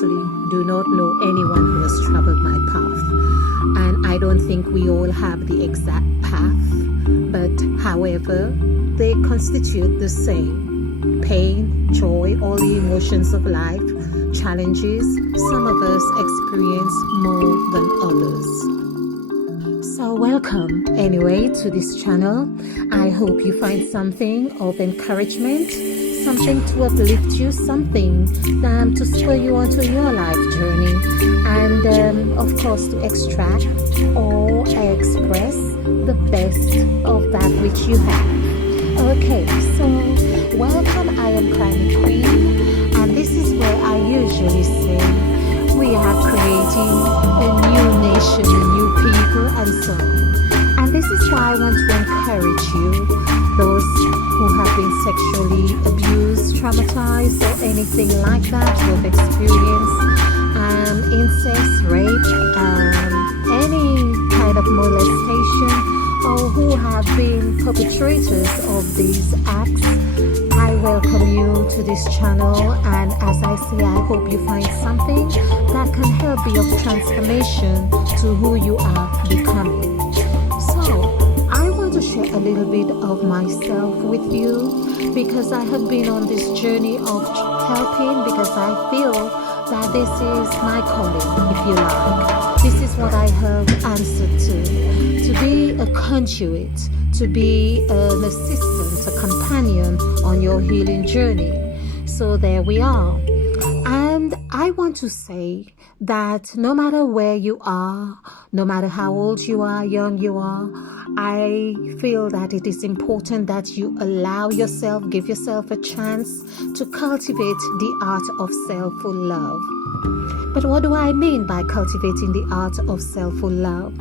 honestly do not know anyone who has traveled my path, and I don't think we all have the exact path, but however, they constitute the same. Pain, joy, all the emotions of life, challenges, some of us experience more than others. So welcome anyway to this channel. I hope you find something of encouragement, something to uplift you, something to spur you onto your life journey, and of course to extract or express the best of that which you have. Okay, so welcome. I am Climate Queen, and this is where I usually say we are creating a new nation, a new people, and so on. And this is why I want to encourage you, those who have been sexually abused, traumatized, or anything like that, who have experienced incest, rape, any kind of molestation, or who have been perpetrators of these acts. I welcome you to this channel, and as I say, I hope you find something that can help be of transformation to who you are becoming. So I want to share a little bit of myself with you, because I have been on this journey of helping, because I feel that this is my calling, if you like. This is what I have answered to be a conduit, to be an assistant, a companion on your healing journey. So there we are. And I want to say that no matter where you are, no matter how old you are, young you are, I feel that it is important that you allow yourself, give yourself a chance to cultivate the art of self-full love. But what do I mean by cultivating the art of self-full love?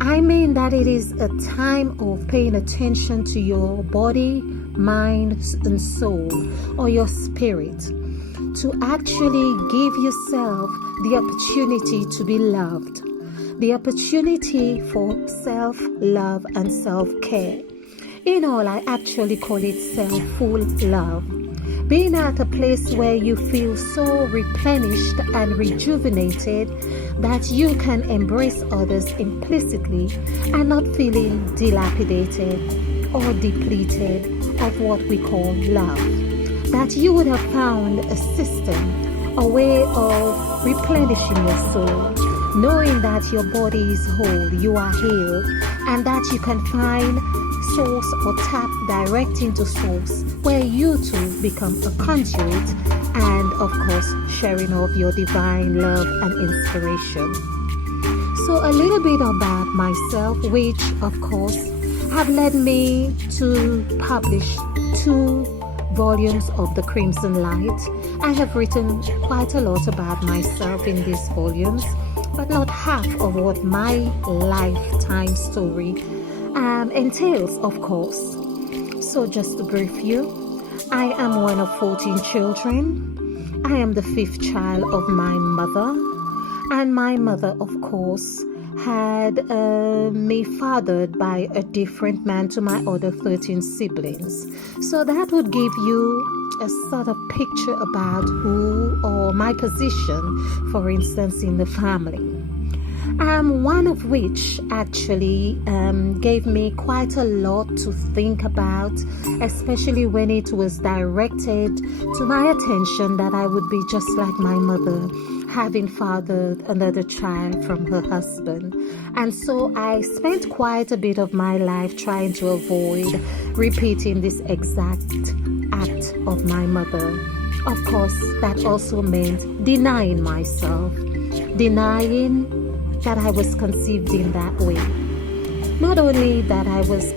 I mean that it is a time of paying attention to your body, mind, and soul, or your spirit, to actually give yourself the opportunity to be loved, the opportunity for self-love and self-care. In all, I actually call it self-full love. Being at a place where you feel so replenished and rejuvenated that you can embrace others implicitly and not feeling dilapidated or depleted of what we call love. That you would have found a system, a way of replenishing your soul, knowing that your body is whole, you are healed, and that you can find source or tap direct into source, where you too become a conduit, and of course sharing of your divine love and inspiration. So a little bit about myself, which of course have led me to publish 2 volumes of The Crimson Light. I have written quite a lot about myself in these volumes, but not half of what my lifetime story entails, of course. So just to brief you, I am one of 14 children. I am the 5th child of my mother, and my mother, of course, had me fathered by a different man to my other 13 siblings. So that would give you a sort of picture about who, or my position, for instance, in the family. One of which actually gave me quite a lot to think about, especially when it was directed to my attention that I would be just like my mother, having fathered another child from her husband. And so I spent quite a bit of my life trying to avoid repeating this exact act of my mother. Of course, that also meant denying myself, denying that I was conceived in that way. Not only that I was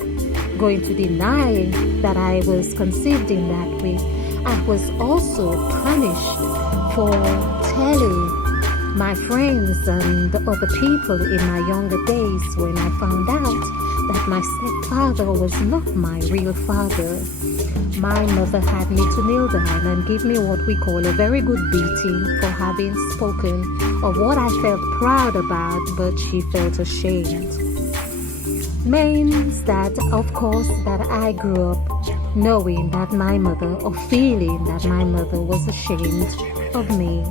going to deny that I was conceived in that way, I was also punished for telling my friends and the other people in my younger days, when I found out that my stepfather was not my real father. My mother had me to kneel down and give me what we call a very good beating for having spoken of what I felt proud about, but she felt ashamed. Means that, of course, that I grew up knowing that my mother, or feeling that my mother was ashamed of me.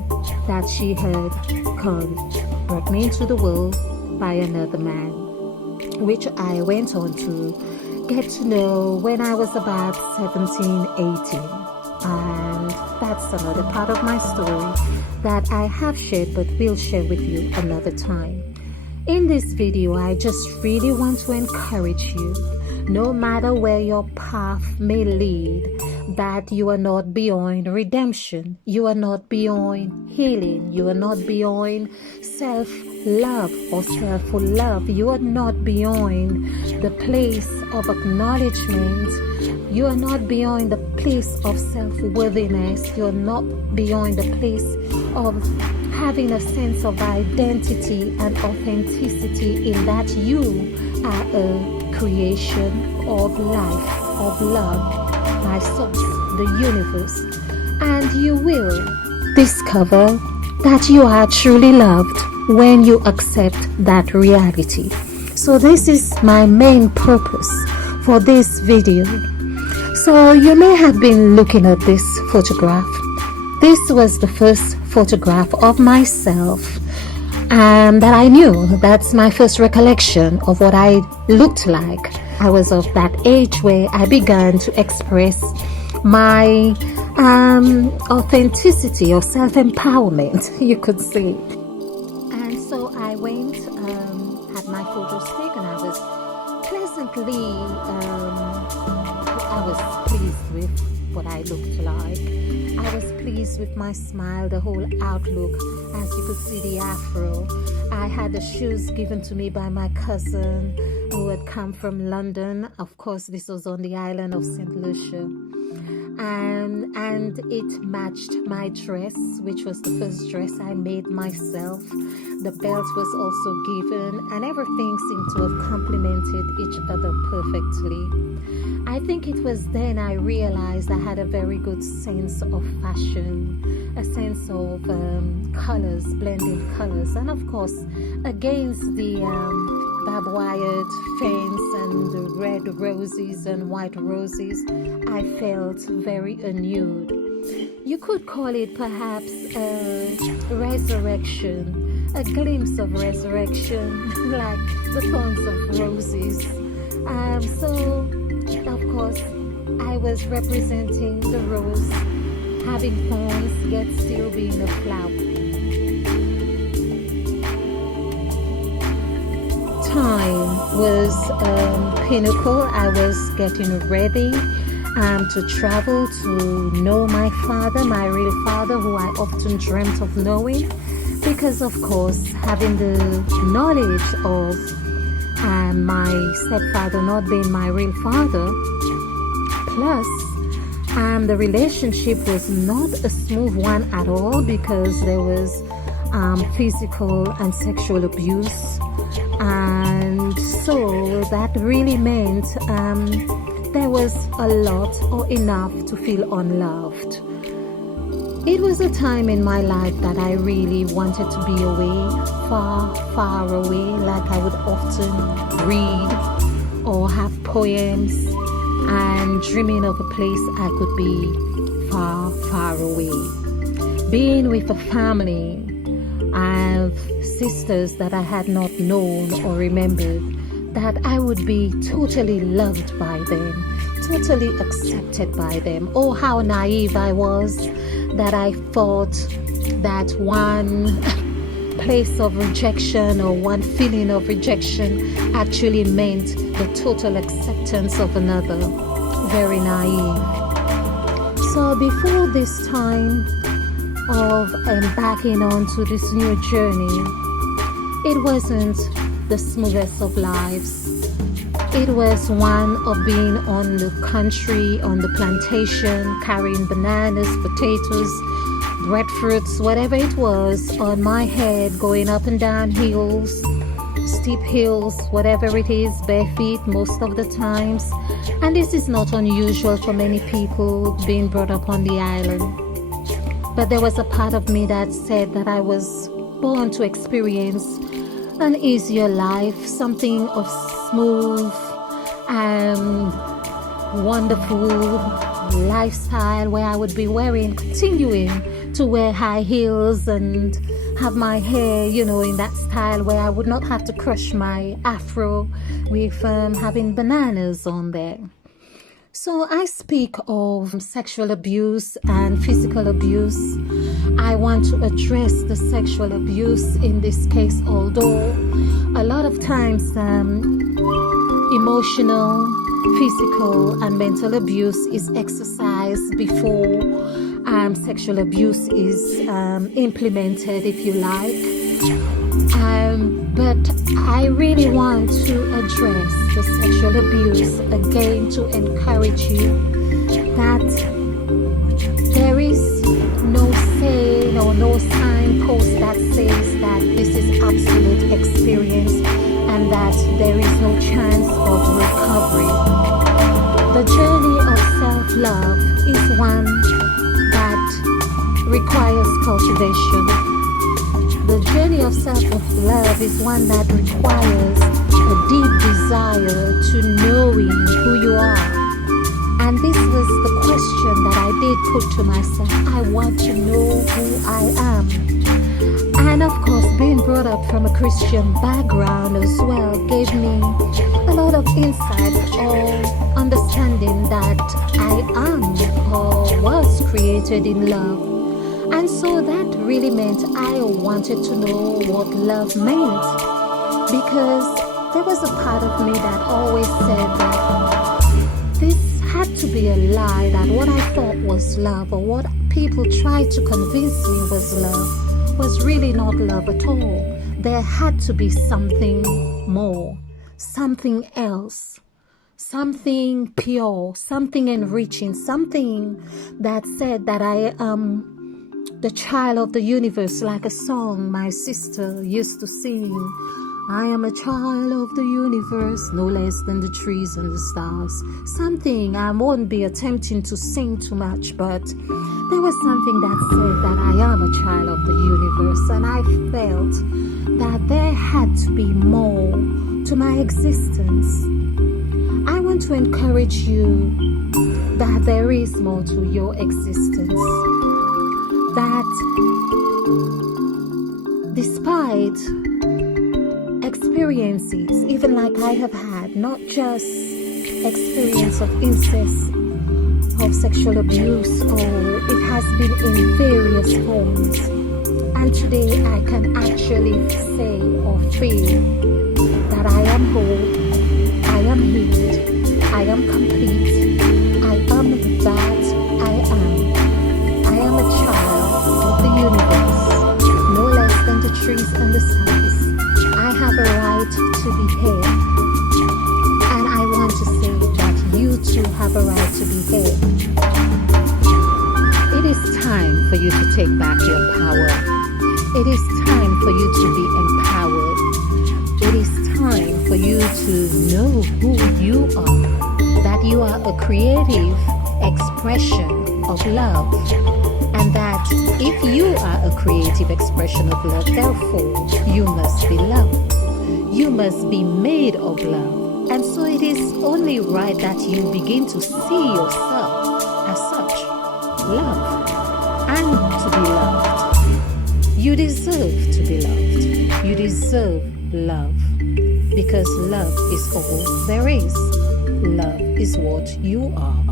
that she had brought me into the world by another man, which I went on to get to know when I was about 17, 18. And that's another part of my story that I have shared but will share with you another time. In this video, I just really want to encourage you, no matter where your path may lead, that you are not beyond redemption. You are not beyond healing. You are not beyond self-love or self-love. You are not beyond the place of acknowledgement. You are not beyond the place of self-worthiness. You are not beyond the place of having a sense of identity and authenticity in that you are a creation of life, of love, by source, the universe. And you will discover that you are truly loved when you accept that reality. So this is my main purpose for this video. So you may have been looking at this photograph. This was the first photograph of myself that I knew. That's my first recollection of what I looked like. I was of that age where I began to express my authenticity or self-empowerment, you could say. And so I went, had my photos taken. I was pleasantly, I was pleased with what I looked like. I was pleased with my smile, the whole outlook. As you could see, the afro. I had the shoes given to me by my cousin who had come from London. Of course, this was on the island of St. Lucia. And it matched my dress, which was the first dress I made myself. The belt was also given, and everything seemed to have complemented each other perfectly. I think it was then I realized I had a very good sense of fashion, a sense of colors, blended colors, and of course, against the barbed wired fence and the red roses and white roses, I felt very nude. You could call it perhaps a resurrection, a glimpse of resurrection, like the thorns of roses. So, of course, I was representing the rose, having thorns, yet still being a flower. Time was pinnacle. I was getting ready to travel to know my father, my real father, who I often dreamt of knowing, because of course having the knowledge of my stepfather not being my real father, plus the relationship was not a smooth one at all, because there was physical and sexual abuse, and so that really meant there was a lot or enough to feel unloved. It was a time in my life that I really wanted to be away, far, far away, like I would often read or have poems and dreaming of a place I could be far, far away. Being with a family of sisters that I had not known or remembered, that I would be totally loved by them, totally accepted by them. Oh, how naive I was, that I thought that one place of rejection or one feeling of rejection actually meant the total acceptance of another. Very naive. So before this time of embarking onto this new journey, it wasn't the smoothest of lives. It was one of being on the country, on the plantation, carrying bananas, potatoes, breadfruits, whatever it was, on my head, going up and down hills, steep hills, whatever it is, bare feet most of the times. And this is not unusual for many people being brought up on the island. But there was a part of me that said that I was born to experience an easier life, something of smooth and wonderful lifestyle, where I would be continuing to wear high heels and have my hair, in that style where I would not have to crush my afro with having bananas on there. So I speak of sexual abuse and physical abuse. I want to address the sexual abuse in this case, although a lot of times emotional, physical, and mental abuse is exercised before sexual abuse is implemented, if you like. But I really want to address the sexual abuse again to encourage you that there is no saying or no signpost that says that this is absolute experience and that there is no chance of recovery. The journey of self-love is one that requires cultivation. The journey of self-love is one that requires a deep desire to knowing who you are. And this was the question that I did put to myself. I want to know who I am. And of course, being brought up from a Christian background as well gave me a lot of insights or understanding that I am or was created in love. And so that really meant I wanted to know what love meant, because there was a part of me that always said that this had to be a lie, that what I thought was love or what people tried to convince me was love was really not love at all. There had to be something more, something else, something pure, something enriching, something that said that I am the child of the universe, like a song my sister used to sing. I am a child of the universe, no less than the trees and the stars. Something I won't be attempting to sing too much, but there was something that said that I am a child of the universe, and I felt that there had to be more to my existence. I want to encourage you that there is more to your existence. That despite experiences, even like I have had, not just experience of incest, of sexual abuse, or it has been in various forms, and today I can actually say or feel that I am whole, I am healed, I am complete, I am that I am. I am a child of the universe, no less than the trees and the stars. I have a right to be here, and I want to say that you too have a right to be here. It is time for you to take back your power. It is time for you to be empowered. It is time for you to know who you are, that you are a creative expression of love, and that if you are a creative expression of love, therefore you must be loved. You must be made of love, and so it is only right that you begin to see yourself as such, love, and to be loved. You deserve to be loved. You deserve love, because love is all there is. Love is what you are.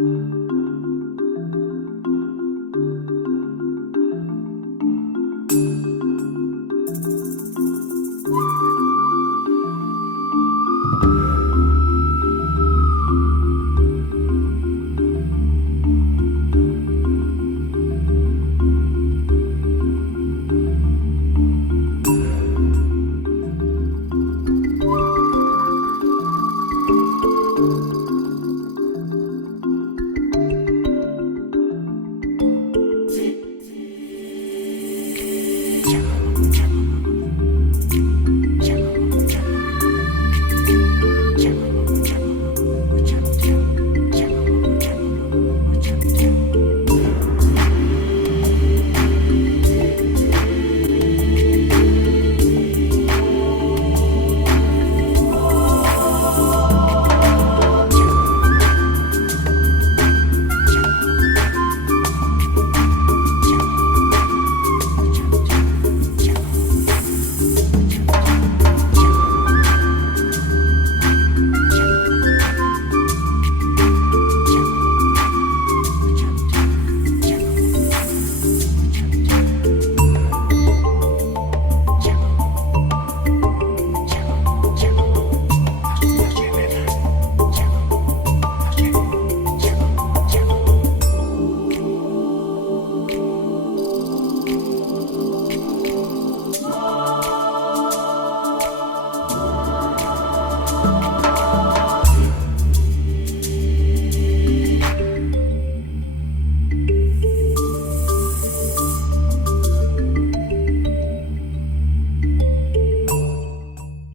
you